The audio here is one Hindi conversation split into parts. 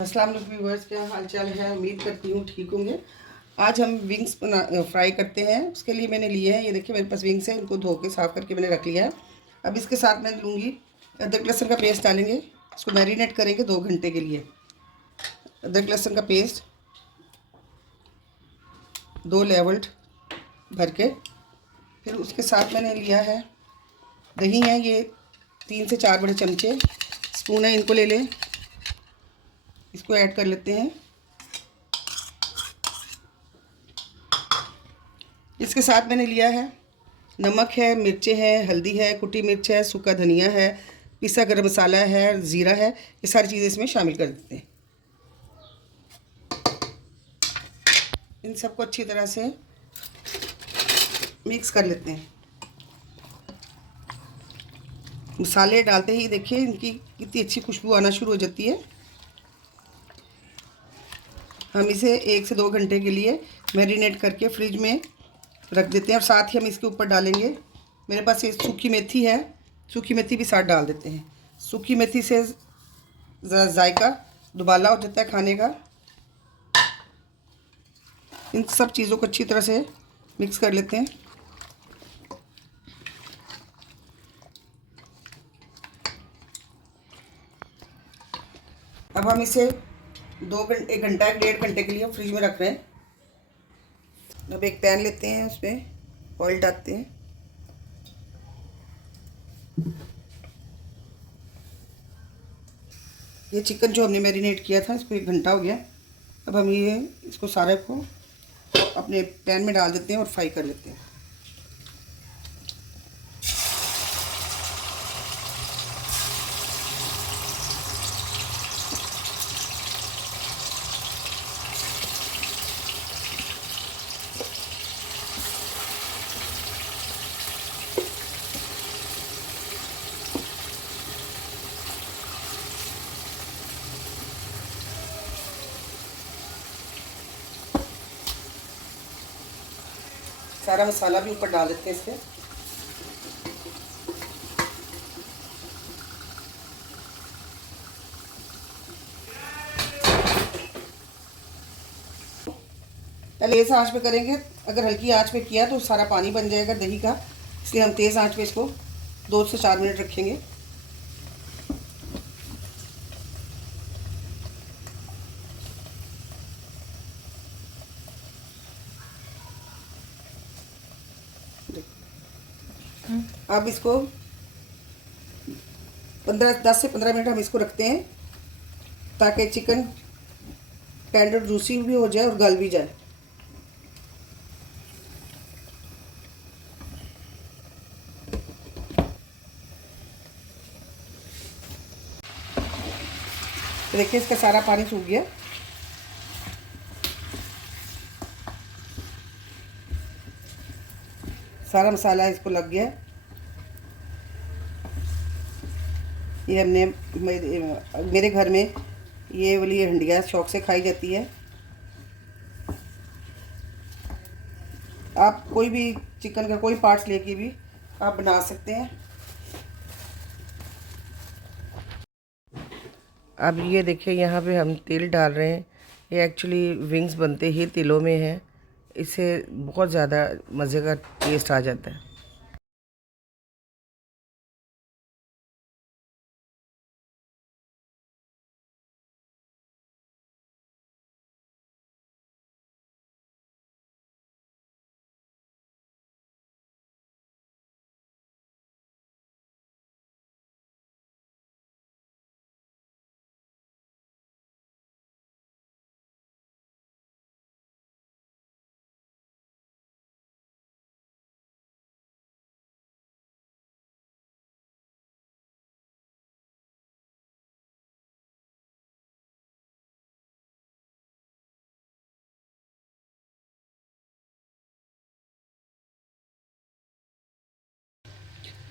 अस्सलाम वालेकुम व्यूअर्स, क्या हाल चाल है। उम्मीद करती हूँ ठीक होंगे। आज हम विंग्स फ्राई करते हैं। उसके लिए मैंने लिए हैं, ये देखिए मेरे पास विंग्स हैं। इनको धो के साफ़ करके मैंने रख लिया है। अब इसके साथ मैं लूँगी अदरक लहसुन का पेस्ट डालेंगे। इसको मैरिनेट करेंगे 2 घंटे के लिए। अदरक लहसुन का पेस्ट 2 लेवल्ड भर के। फिर उसके साथ मैंने लिया है दही है, ये 3 से 4 बड़े चमचे स्पून है, इनको ले लें। इसको ऐड कर लेते हैं। इसके साथ मैंने लिया है नमक है, मिर्चें हैं, हल्दी है, कुटी मिर्च है, सूखा धनिया है, पिसा गरम मसाला है, ज़ीरा है। ये सारी चीज़ें इसमें शामिल कर देते हैं। इन सबको अच्छी तरह से मिक्स कर लेते हैं। मसाले डालते ही देखिए इनकी कितनी अच्छी खुशबू आना शुरू हो जाती है। हम इसे 1 से 2 घंटे के लिए मैरिनेट करके फ्रिज में रख देते हैं। और साथ ही हम इसके ऊपर डालेंगे, मेरे पास ये सूखी मेथी है, सूखी मेथी भी साथ डाल देते हैं। सूखी मेथी से ज़रा जायका दुबाला हो जाता है खाने का। इन सब चीज़ों को अच्छी तरह से मिक्स कर लेते हैं। अब हम इसे 1 घंटा 1.5 घंटे के लिए फ्रिज में रख रहे हैं। अब एक पैन लेते हैं, उसमें ऑयल डालते हैं। ये चिकन जो हमने मैरिनेट किया था, इसको 1 घंटा हो गया। अब हम इसको सारे को अपने पैन में डाल देते हैं और फ्राई कर लेते हैं। सारा मसाला भी ऊपर डाल देते हैं इसके। पहले तेज़ आंच पे करेंगे, अगर हल्की आंच पे किया तो सारा पानी बन जाएगा दही का, इसलिए हम तेज़ आंच पे इसको 2 से 4 मिनट रखेंगे। अब इसको 10 से 15 मिनट हम इसको रखते हैं, ताकि चिकन टेंडर जूसी भी हो जाए और गल भी जाए। तो देखिए इसका सारा पानी सूख गया। सारा मसाला इसको लग गया। ये हमने मेरे घर में ये वाली हंडिया शौक से खाई जाती है। आप कोई भी चिकन का कोई पार्ट्स लेके भी आप बना सकते हैं। अब ये देखिए यहाँ पे हम तेल डाल रहे हैं। ये एक्चुअली विंग्स बनते ही तिलों में है, इससे बहुत ज़्यादा मज़े का टेस्ट आ जाता है।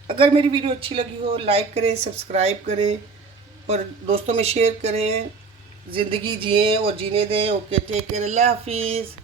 अगर मेरी वीडियो अच्छी लगी हो, लाइक करें, सब्सक्राइब करें और दोस्तों में शेयर करें। ज़िंदगी जिएं और जीने दें। ओके, टेक केयर, अल्लाह हाफिज़।